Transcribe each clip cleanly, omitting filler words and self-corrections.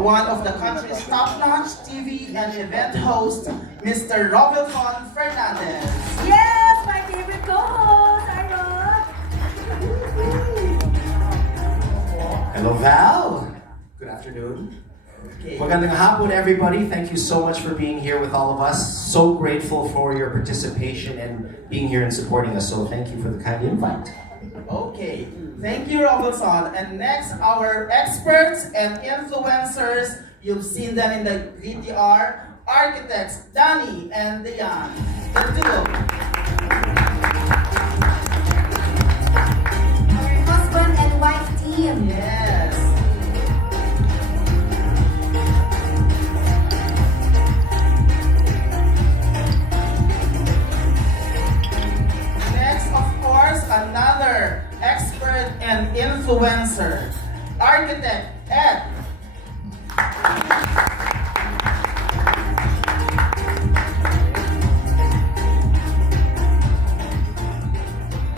one of the country's top-notch TV and event host, Mr. Robelcon Fernandez. Yes, my favorite co-host, Aaron. Hello, Val. Good afternoon. Okay. Magandang hapon, everybody. Thank you so much for being here with all of us. So grateful for your participation and being here and supporting us. So thank you for the kind invite. Okay. Thank you, Robelson. And next, our experts and influencers. You've seen them in the VTR. Architects, Danny and Diane. Let's do it. Our husband and wife team. Yes. Next, of course, another expert and influencer, architect Ed.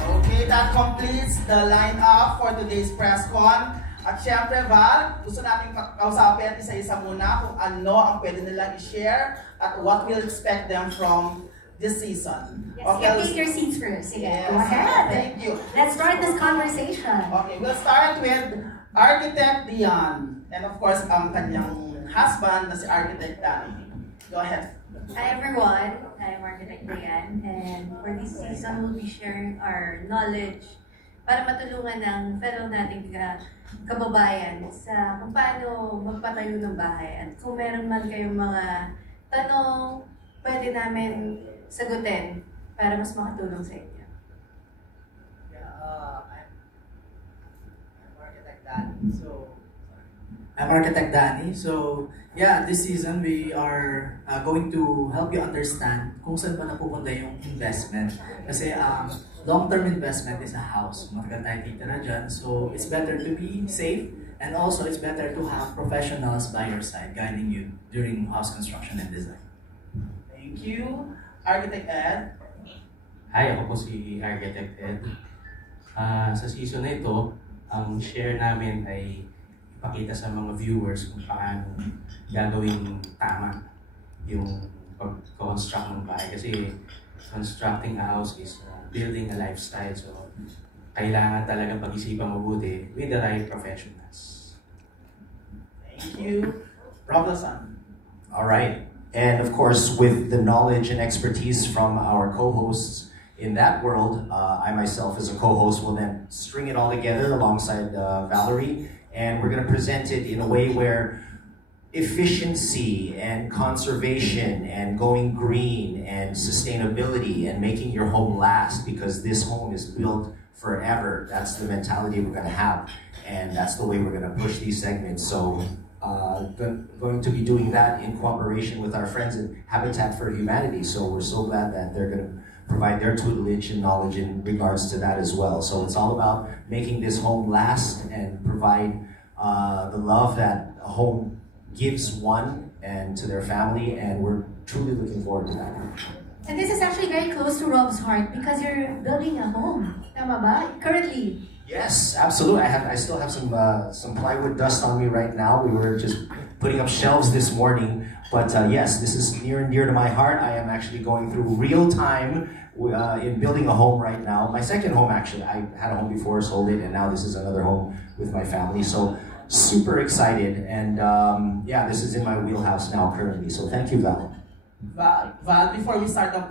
Okay, that completes the lineup for today's press con. At syempre, Val, gusto natin kausapin isa-isa muna kung ano ang pwede nilang i-share at what we'll expect them from this season. Yes, okay, take your seats first. Sige, yes. Go ahead. Thank you. Let's start this conversation. Okay, we'll start with Architect Dion. And of course, ang kanyang husband na si Architect Danny. Go ahead. Hi everyone, I'm Architect Diane, and for this season we'll be sharing our knowledge para matulungan ng fellow nating kababayan sa kung paano magpatayo ng bahay. At kung meron man kayong mga tanong, pwede namin sagutin para mas makatulong sa inyo. I'm Architect Danny. So, yeah, this season we are going to help you understand kung saan ba napupunta yung investment. Kasi long-term investment is a house. Matagal tayo titira dyan. So, it's better to be safe, and also it's better to have professionals by your side guiding you during house construction and design. Thank you. Architect Ed. Hi, ako po si Architect Ed. Sa season na ito, ang share namin ay ipakita sa mga viewers kung paano gagawing tama yung pag-construct ng bahay. Kasi constructing a house is building a lifestyle. So, kailangan talaga pag-isipan mabuti with the right professionals. Thank you. Robinson. All right. And of course, with the knowledge and expertise from our co-hosts in that world, I myself as a co-host will then string it all together alongside Valerie. And we're going to present it in a way where efficiency and conservation and going green and sustainability and making your home last, because this home is built forever. That's the mentality we're going to have. And that's the way we're going to push these segments. So going to be doing that in cooperation with our friends at Habitat for Humanity. So we're so glad that they're going to provide their tutelage and knowledge in regards to that as well. So it's all about making this home last and provide the love that a home gives one and to their family, and we're truly looking forward to that. And this is actually very close to Rob's heart because you're building a home. Tama ba? Currently. Yes, absolutely. I still have some plywood dust on me right now. We were just putting up shelves this morning, but yes, this is near and dear to my heart. I am actually going through real time in building a home right now. My second home, actually. I had a home before, sold it, and now this is another home with my family. So super excited, and yeah, this is in my wheelhouse now currently. So thank you, Val. Val, before we start the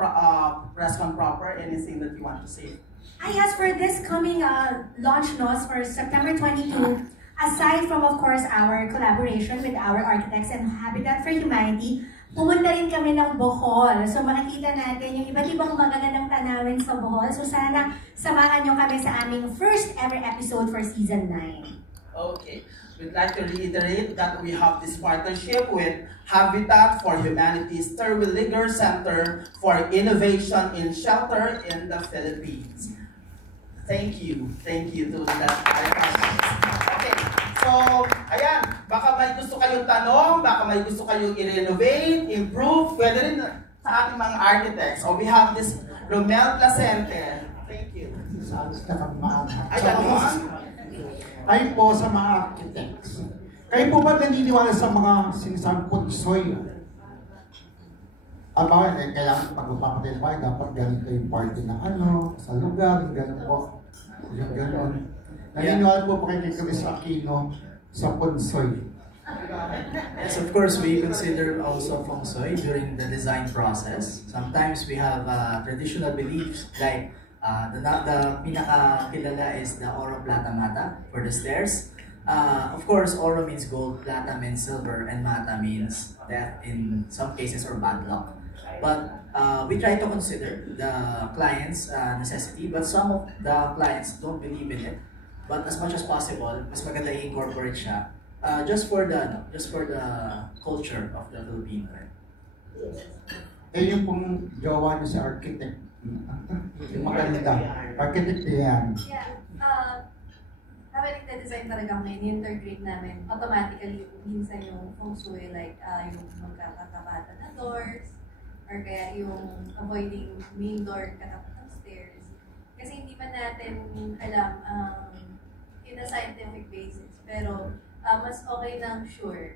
press con proper, anything that you want to say? Yes, for this coming launch notes for September 22, aside from, of course, our collaboration with our architects and Habitat for Humanity, pumunta rin kami ng Bohol. So makikita natin yung iba't ibang magagandang tanawin sa Bohol. So sana samahan nyo kami sa aming first ever episode for Season 9. Okay. We'd like to reiterate that we have this partnership with Habitat for Humanity's Terwilliger Center for Innovation in Shelter in the Philippines. Thank you. Thank you to that. Okay. So, ayan. Baka may gusto kayong tanong, baka may gusto kayong i-renovate, improve, pwede rin sa ating mga architects. So, we have this Romel Placente. Thank you. Salos na kami mga Ay, ano? Ay po sa mga architects. Kayo po ba naniniwala sa mga sinisang punsoy? Bakit kailangan pag magpapatay ng bahay, dapat ganito yung party na sa lugar, gano'n po. Yung gano'n. Naniniwala po ba kayo kay Chris Aquino sa punsoy? Yes, of course, we consider also feng shui during the design process. Sometimes we have traditional beliefs like the pinaka-kilala is the oro plata mata for the stairs. Of course, oro means gold, plata means silver, and mata means death in some cases or bad luck. But we try to consider the client's necessity, but some of the clients don't believe in it. But as much as possible, mas maganda i-incorporate siya just for the culture of the Filipino. Yung pong jowa niyo sa architect. Yung maganda. Architect yan. Yeah. Habang nagda-design talaga kami, ni-integrate namin automatically minsan yung feng shui, like yung magkakakabata na doors, or kaya yung avoiding main door katapat ng stairs. Kasi hindi man natin alam in a scientific basis, pero mas okay nang sure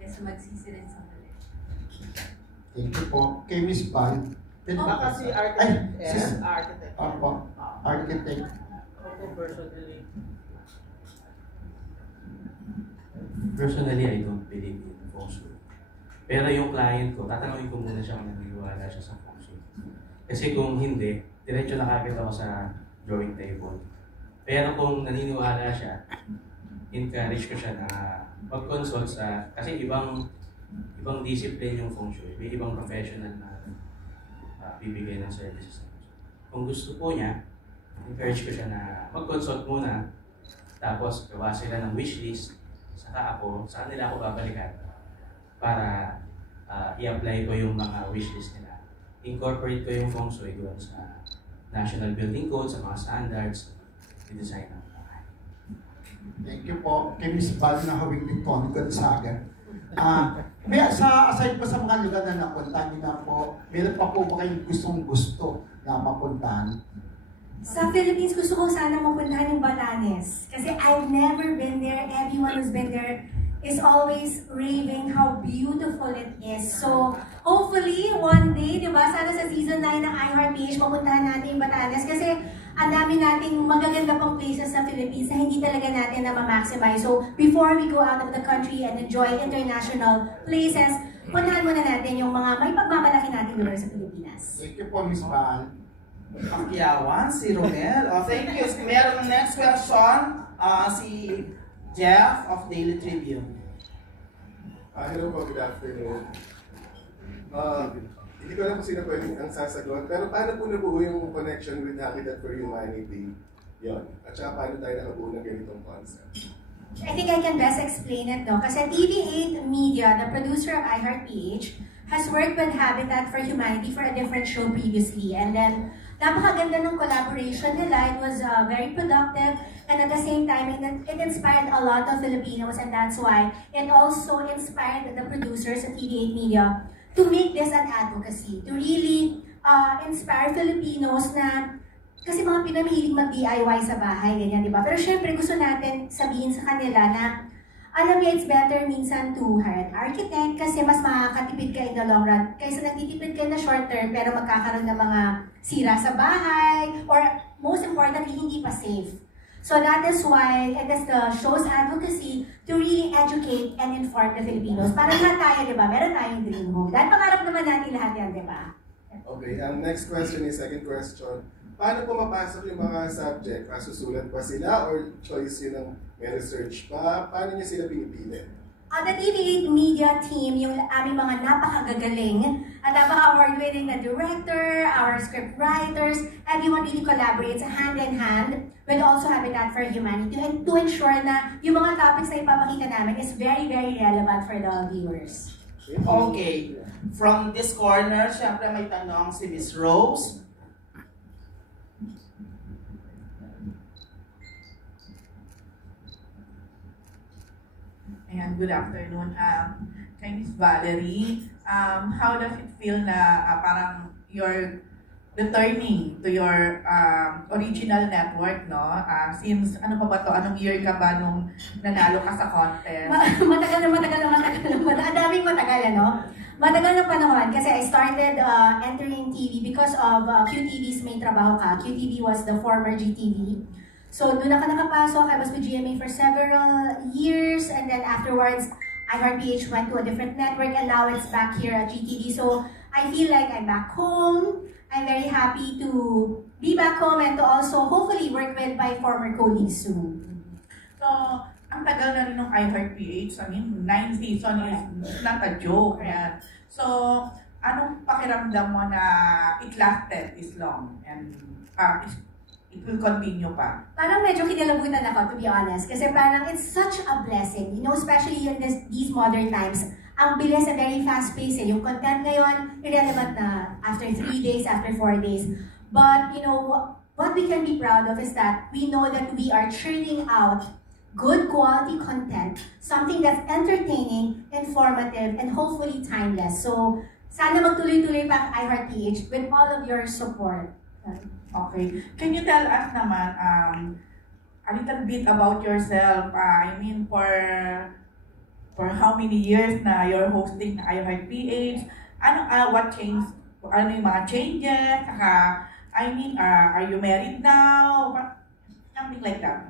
kaysa magsisi rin sa mali. Thank you po. Kay Miss Val. Baka si architect. Architect. Opo. Architect. Personally, I don't believe in feng shui. Pero yung client ko, tatanungin ko muna siya kung naniniwala siya sa feng shui. Kasi kung hindi, diretso na kagad ako sa drawing table. Pero kung naniniwala siya, encourage ko siya na mag-consult sa, kasi ibang discipline yung feng shui, may ibang professional na bibigay ng services. Kung gusto po niya, encourage ko siya na mag-consult muna, tapos gawa sila ng wishlist, saka sa kanila ako babalikan para i-apply ko yung mga wishlist nila. Incorporate ko yung feng shui doon sa National Building Code, sa mga standards, i-design ng bahay. Thank you po. Kay Miss Val na hawig ni Tony Gonzaga. Aside pa sa mga lugar na napuntahan niyo na po, meron pa po ba kayong gusto na mapuntahan? Sa Philippines, gusto ko sana mapuntahan yung Batanes. Kasi I've never been there. Everyone who's been there is always raving how beautiful it is. So, hopefully, one day, di ba, sana sa season 9 ng iHeartPH, mapuntahan natin yung Batanes. Kasi ang dami nating magaganda pang places sa Philippines na hindi talaga natin na ma-maximize. So, before we go out of the country and enjoy international places, puntahan muna natin yung mga may pagmamalaki natin lugar sa Pilipinas. Thank you po, Miss Val. Pakyawan, si Romel. Thank you. Meron next question, si Jeff of Daily Tribune. Hello po, good afternoon. Hindi ko alam kung sino pwedeng ang sasagot, pero paano po nabuo yung connection with Habitat for Humanity? Yon. At saka paano tayo nakabuo ng ganitong concept? I think I can best explain it, no? Kasi TV8 Media, the producer of iHeartPH, has worked with Habitat for Humanity for a different show previously. And then, napakaganda ng collaboration nila. It was very productive. And at the same time, it inspired a lot of Filipinos. And that's why it also inspired the producers of TV8 Media to make this an advocacy. To really inspire Filipinos na, kasi mga Pinoy mahilig mag-DIY sa bahay, ganyan, di ba? Pero syempre, gusto natin sabihin sa kanila na, alam niya, it's better minsan to hire an architect kasi mas makakatipid ka in the long run kaysa nagtitipid ka na short term pero magkakaroon ng mga sira sa bahay or most importantly, hindi pa safe. So that is why it is the show's advocacy to really educate and inform the Filipinos. Para lahat tayo, di ba? Meron tayong dream home. Dahil pangarap naman natin lahat yan, di ba? Okay, next question is second question. Paano po mapasok yung mga subject? Susulat ba sila or choice yun ng may research pa? Paano niya sila pinipili? The TV8 Media team, yung aming mga napakagagaling at napaka-award-winning na director, our script writers, everyone really collaborates hand in hand with also Habitat for Humanity and to ensure na yung mga topics na ipapakita namin is very, very relevant for the viewers. Okay. From this corner, syempre may tanong si Miss Rose. Ayan, good afternoon. Kay Miss Valerie, how does it feel na parang you're returning to your original network, no? Since, ano pa ba to? Anong year ka ba nung nanalo ka sa contest? Matagal na. Ang daming matagal, ano? Matagal na panahon kasi I started entering TV because of QTV's May Trabaho Ka. QTV was the former GTV. So, doon ako nakapasok. I was with GMA for several years, and then afterwards, iHeartPH went to a different network, and now it's back here at GTV. So, I feel like I'm back home. I'm very happy to be back home and to also hopefully work with my former colleagues soon. So, ang tagal na rin ng iHeartPH. I mean, 9 season is not a joke. Yan. So, anong pakiramdam mo na it lasted this long and it will continue pa? Parang medyo kinalabutan ako, to be honest. Kasi parang it's such a blessing. You know, especially in these modern times. Ang bilis and very fast-paced. Yung content ngayon, irrelevant na after 3 days, after 4 days. But, you know, what we can be proud of is that we know that we are churning out good quality content, something that's entertaining, informative, and hopefully timeless. So, sana magtuloy-tuloy pa ang iHeartPH with all of your support. Okay. Can you tell us naman a little bit about yourself? I mean, for how many years na you're hosting iHeartPH? What changed? Ano yung mga changes? I mean, are you married now? Something like that.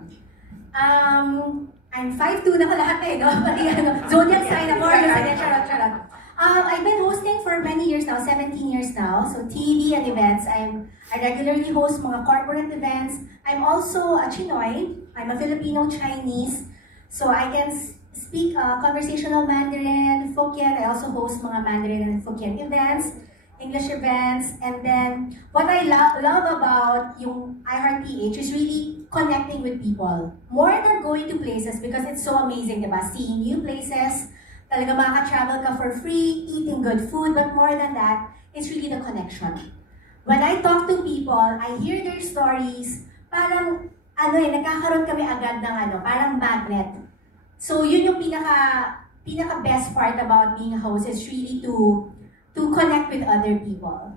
I'm 5'2" na ko lahat eh, no? Pati zodiac sign ako, charot. I've been hosting for many years now, 17 years now. So TV and events. I regularly host mga corporate events. I'm also a Chinoy. I'm a Filipino-Chinese. So I can speak conversational Mandarin, Hokkien. I also host mga Mandarin and Hokkien events, English events. And then what I love about yung iHeartPH is really connecting with people. More than going to places because it's so amazing, diba? Seeing new places, talaga makaka-travel ka for free, eating good food, but more than that, it's really the connection. When I talk to people, I hear their stories, parang, nagkakaroon kami agad ng parang magnet. So yun yung pinaka best part about being a host is really to connect with other people.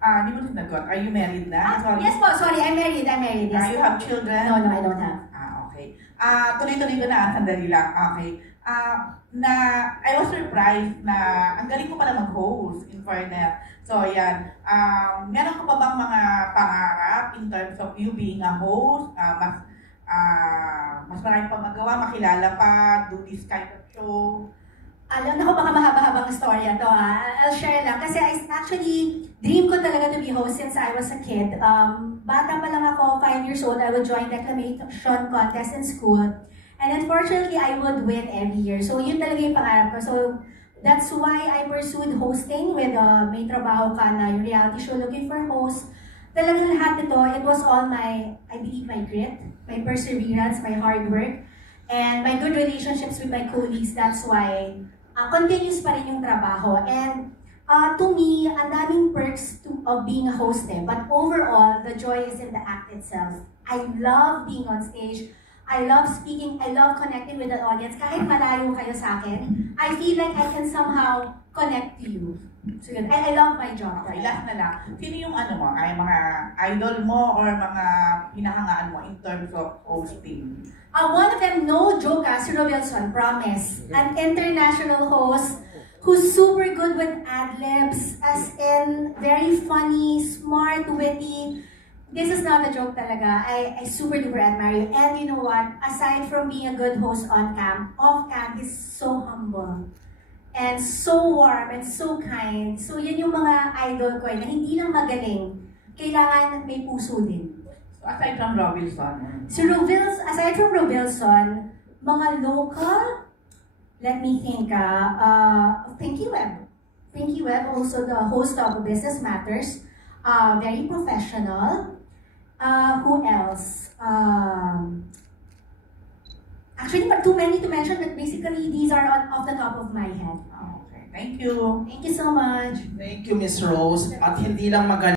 Hindi mo sinagot. Are you married na? Yes po, sorry, I'm married, yes. You have children? No, I don't have. Okay. Tuloy-tuloy ko na, sandali lang. Okay. I was surprised na ang galing ko pala mag-host in fairness. So, yan. Meron ka pa bang mga pangarap in terms of you being a host? Mas marami pa magawa, makilala pa, do this kind of show? Alam na ko baka mahaba-habang storya to ha. I'll share lang. Kasi actually, dream ko talaga to be host since I was a kid. Bata pa lang ako, 5 years old, I would join declamation contest in school. And unfortunately, I would win every year. So yun talaga yung pangarap ko. So that's why I pursued hosting with May Trabaho Ka na yung reality show looking for hosts. Talagang lahat nito, it was all I believe my grit, my perseverance, my hard work, and my good relationships with my colleagues. That's why continuous pa rin yung trabaho. And to me, ang daming perks of being a host but overall, the joy is in the act itself. I love being on stage. I love speaking. I love connecting with the audience. Kahit malayo kayo sa akin, I feel like I can somehow connect to you. So yun, I love my job. Okay, last na lang. Sino yung mga idol mo or mga hinahangaan mo in terms of hosting? One of them, no joke, si Robilson, promise. An international host who's super good with ad-libs, as in very funny, smart, witty. This is not a joke talaga. I super duper admire you. And you know what? Aside from being a good host on cam, off cam is so humble. And so warm and so kind. So yun yung mga idol ko na hindi lang magaling. Kailangan may puso din. So aside from Robilson? Aside from Robilson, mga local, let me think, Pinky Webb. Pinky Webb, also the host of Business Matters. Very professional. Who else? Actually, too many to mention, but basically these are off the top of my head. Okay, thank you. Thank you so much. Thank you, Miss Rose. At hindi lang magaling